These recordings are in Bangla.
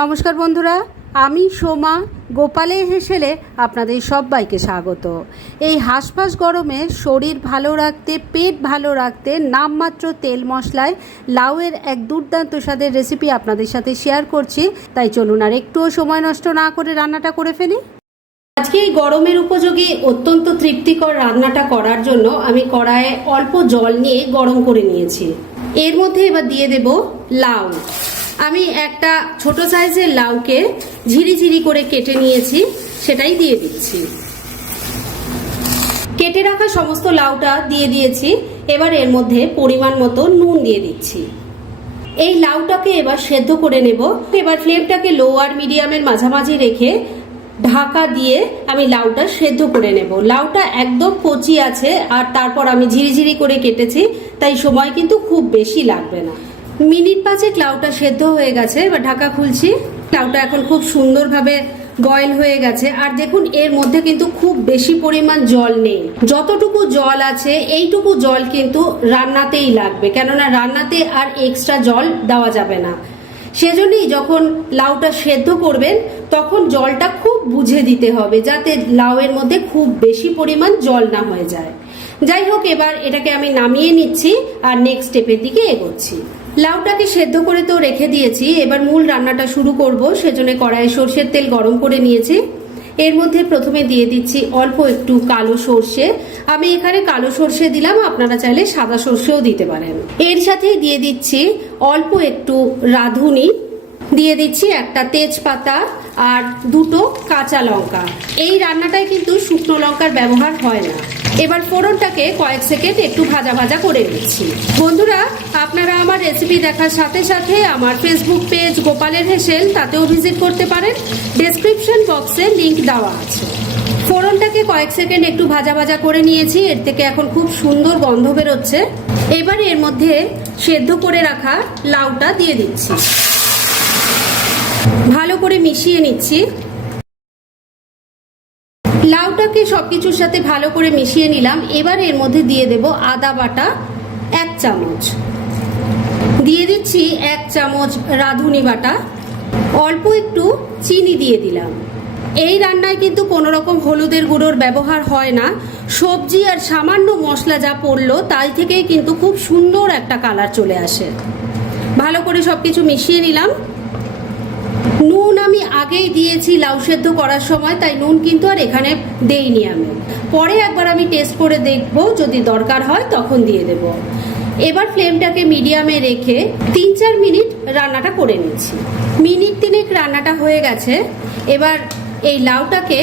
নমস্কার বন্ধুরা, আমি সোমা গোপালের হেসেলে আপনাদের সবাইকে স্বাগত। এই হাঁসফাঁস গরমে শরীর ভালো রাখতে, পেট ভালো রাখতে নামমাত্র তেল মশলায় লাউয়ের এক দুর্দান্ত স্বাদের রেসিপি আপনাদের সাথে শেয়ার করছি। তাই চলুন আর একটুও সময় নষ্ট না করে রান্নাটা করে ফেলি। আজকে এই গরমের উপযোগী অত্যন্ত তৃপ্তিকর রান্নাটা করার জন্য আমি কড়াইয়ে অল্প জল নিয়ে গরম করে নিয়েছি। এর মধ্যে এবার দিয়ে দেব লাউ। আমি একটা ছোট সাইজের লাউকে ঝিরিঝিরি করে কেটে নিয়েছি, সেটাই দিয়ে দিচ্ছি। কেটে রাখা সমস্ত লাউটা দিয়ে দিয়েছি। এবার এর মধ্যে পরিমাণ মতো নুন দিয়ে দিচ্ছি। এই লাউটাকে এবার সেদ্ধ করে নেব। এবার ফ্লেমটাকে লো আর মিডিয়ামের মাঝামাঝি রেখে ঢাকা দিয়ে আমি লাউটা সেদ্ধ করে নেব। লাউটা একদম কচি আছে আর তারপর আমি ঝিরিঝিরি করে কেটেছি, তাই সময় কিন্তু খুব বেশি লাগবে না। মিনিট 5 লাউটা সেদ্ধ হয়ে গেছে। এবার ঢাকা খুলছি। লাউটা এখন খুব সুন্দরভাবে বয়েল হয়ে গেছে। আর দেখুন, এর মধ্যে কিন্তু খুব বেশি পরিমাণ জল নেই। যতটুকু জল আছে এইটুকু জল কিন্তু রান্নাতেই লাগবে, কেননা রান্নাতে আর এক্সট্রা জল দেওয়া যাবে না। সেজন্যই যখন লাউটা সেদ্ধ করবেন তখন জলটা খুব বুঝে দিতে হবে, যাতে লাউয়ের মধ্যে খুব বেশি পরিমাণ জল না হয়ে যায়। যাই হোক, এবার এটাকে আমি নামিয়ে নিচ্ছি আর নেক্সট স্টেপের দিকে এগোচ্ছি। লাউটাকে সেদ্ধ করে তো রেখে দিয়েছি। এবার মূল রান্নাটা শুরু করব। সেজন্য কড়াইয়ে সর্ষের তেল গরম করে নিয়েছি। এর মধ্যে প্রথমে দিয়ে দিচ্ছি অল্প একটু কালো সর্ষে। আমি এখানে কালো সর্ষে দিলাম, আপনারা চাইলে সাদা সর্ষেও দিতে পারেন। এর সাথে দিয়ে দিচ্ছি অল্প একটু রাঁধুনি, দিয়ে দিচ্ছি একটা তেজপাতা আর দুটো কাঁচা লঙ্কা। এই রান্নাটায় কিন্তু শুকনো লঙ্কার ব্যবহার হয় না। এবার ফোড়নটাকে কয়েক সেকেন্ড একটু ভাজা ভাজা করে নিচ্ছি। বন্ধুরা, আপনারা আমার রেসিপি দেখার সাথে সাথে আমার ফেসবুক পেজ গোপালের হেসেল, তাতেও ভিজিট করতে পারেন। ডেসক্রিপশন বক্সে লিংক দেওয়া আছে। ফোড়নটাকে কয়েক সেকেন্ড একটু ভাজা ভাজা করে নিয়েছি। এর থেকে এখন খুব সুন্দর গন্ধ বেরোচ্ছে। এবার এর মধ্যে সেদ্ধ করে রাখা লাউটা দিয়ে দিচ্ছি। ভালো করে মিশিয়ে নিচ্ছি। লাউটাকে সবকিছুর সাথে ভালো করে মিশিয়ে নিলাম। এবার এর মধ্যে দিয়ে দেব আদা বাটা 1 চামচ, দিয়ে দিচ্ছি 1 চামচ রাঁধুনি বাটা, অল্প একটু চিনি দিয়ে দিলাম। এই রান্নায় কিন্তু কোনো রকম হলুদের গুঁড়োর ব্যবহার হয় না। সবজি আর সামান্য মশলা যা পড়লো তাই থেকেই কিন্তু খুব সুন্দর একটা কালার চলে আসে। ভালো করে সবকিছু মিশিয়ে নিলাম। নুন আমি আগেই দিয়েছি লাউ সেদ্ধ করার সময়, তাই নুন কিন্তু আর এখানে দেইনি আমি। পরে একবার আমি টেস্ট করে দেখব, যদি দরকার হয় তখন দিয়ে দেব। এবার ফ্লেমটাকে মিডিয়ামে রেখে 3-4 মিনিট রান্নাটা করে নিচ্ছি। মিনিট 3 রান্নাটা হয়ে গেছে। এবার এই লাউটাকে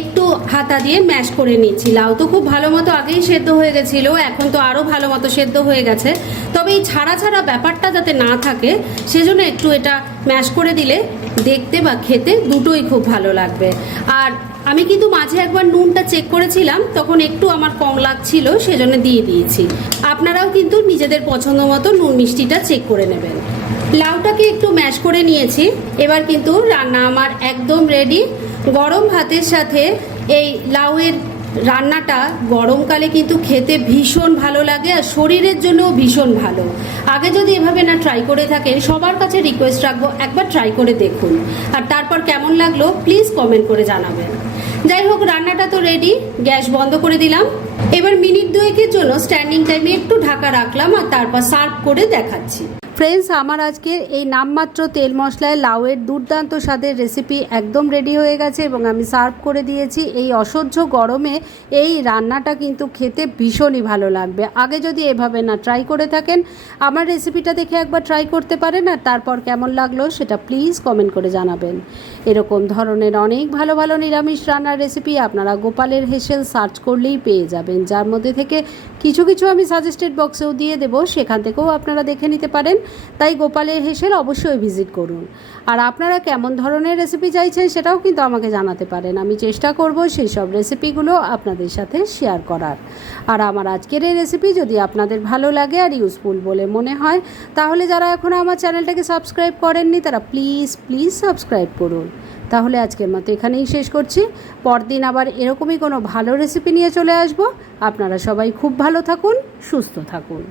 একটু হাতা দিয়ে ম্যাশ করে নিচ্ছি। লাউ তো খুব ভালো মতো আগেই সেদ্ধ হয়ে গেছিলো, এখন তো আরও ভালো মতো সেদ্ধ হয়ে গেছে। তবে এই ছাড়া ছাড়া ব্যাপারটা যাতে না থাকে, সেজন্য একটু এটা ম্যাশ করে দিলে দেখতে বা খেতে দুটোই খুব ভালো লাগবে। আর আমি কিন্তু মাঝে একবার নুনটা চেক করেছিলাম, তখন একটু আমার কম লাগছিল, সেজন্য দিয়ে দিয়েছি। আপনারাও কিন্তু নিজেদের পছন্দ মতো নুন মিষ্টিটা চেক করে নেবেন। লাউটাকে একটু ম্যাশ করে নিয়েছি। এবার কিন্তু রান্না আমার একদম রেডি। গরম ভাতের সাথে এই লাউয়ের রান্নাটা গরমকালে কিন্তু খেতে ভীষণ ভালো লাগে আর শরীরের জন্যও ভীষণ ভালো। আগে যদি এভাবে না ট্রাই করে থাকেন, সবার কাছে রিকোয়েস্ট রাখবো একবার ট্রাই করে দেখুন, আর তারপর কেমন লাগলো প্লিজ কমেন্ট করে জানাবেন। যাই হোক, রান্নাটা তো রেডি। গ্যাস বন্ধ করে দিলাম। এবার মিনিট 2 জন্য স্ট্যান্ডিং টাইমে একটু ঢাকা রাখলাম আর তারপর সার্ভ করে দেখাচ্ছি। ফ্রেন্ডস, আমার আজকের এই নামমাত্র তেল মশলায় লাউয়ের দুর্দান্ত স্বাদের রেসিপি একদম রেডি হয়ে গেছে এবং আমি সার্ভ করে দিয়েছি। এই অসহ্য গরমে এই রান্নাটা কিন্তু খেতে ভীষণই ভালো লাগবে। আগে যদি এভাবে না ট্রাই করে থাকেন, আমার রেসিপিটা দেখে একবার ট্রাই করতে পারেন, আর তারপর কেমন লাগলো সেটা প্লিজ কমেন্ট করে জানাবেন। এরকম ধরনের অনেক ভালো ভালো নিরামিষ রান্নার রেসিপি আপনারা গোপালের হেসেল সার্চ করলেই পেয়ে যাবেন, যার মধ্যে থেকে কিছু কিছু আমি সাজেস্টেড বক্সেও দিয়ে দেবো, সেখান থেকেও আপনারা দেখে নিতে পারেন। তাই গোপালের হেসেল অবশ্যই ভিজিট করুন। আর আপনারা কেমন ধরনের রেসিপি চাইছেন সেটাও কিন্তু আমাকে জানাতে পারেন। আমি চেষ্টা করব সেই সব রেসিপিগুলো আপনাদের সাথে শেয়ার করার। আর আমার আজকের এই রেসিপি যদি আপনাদের ভালো লাগে আর ইউজফুল বলে মনে হয়, তাহলে যারা এখনও আমার চ্যানেলটাকে সাবস্ক্রাইব করেননি তারা প্লিজ সাবস্ক্রাইব করুন। তাহলে আজকের মতো এখানেই শেষ করছি। পরদিন আবার এরকমই কোনো ভালো রেসিপি নিয়ে চলে আসব। আপনারা সবাই খুব ভালো থাকুন, সুস্থ থাকুন।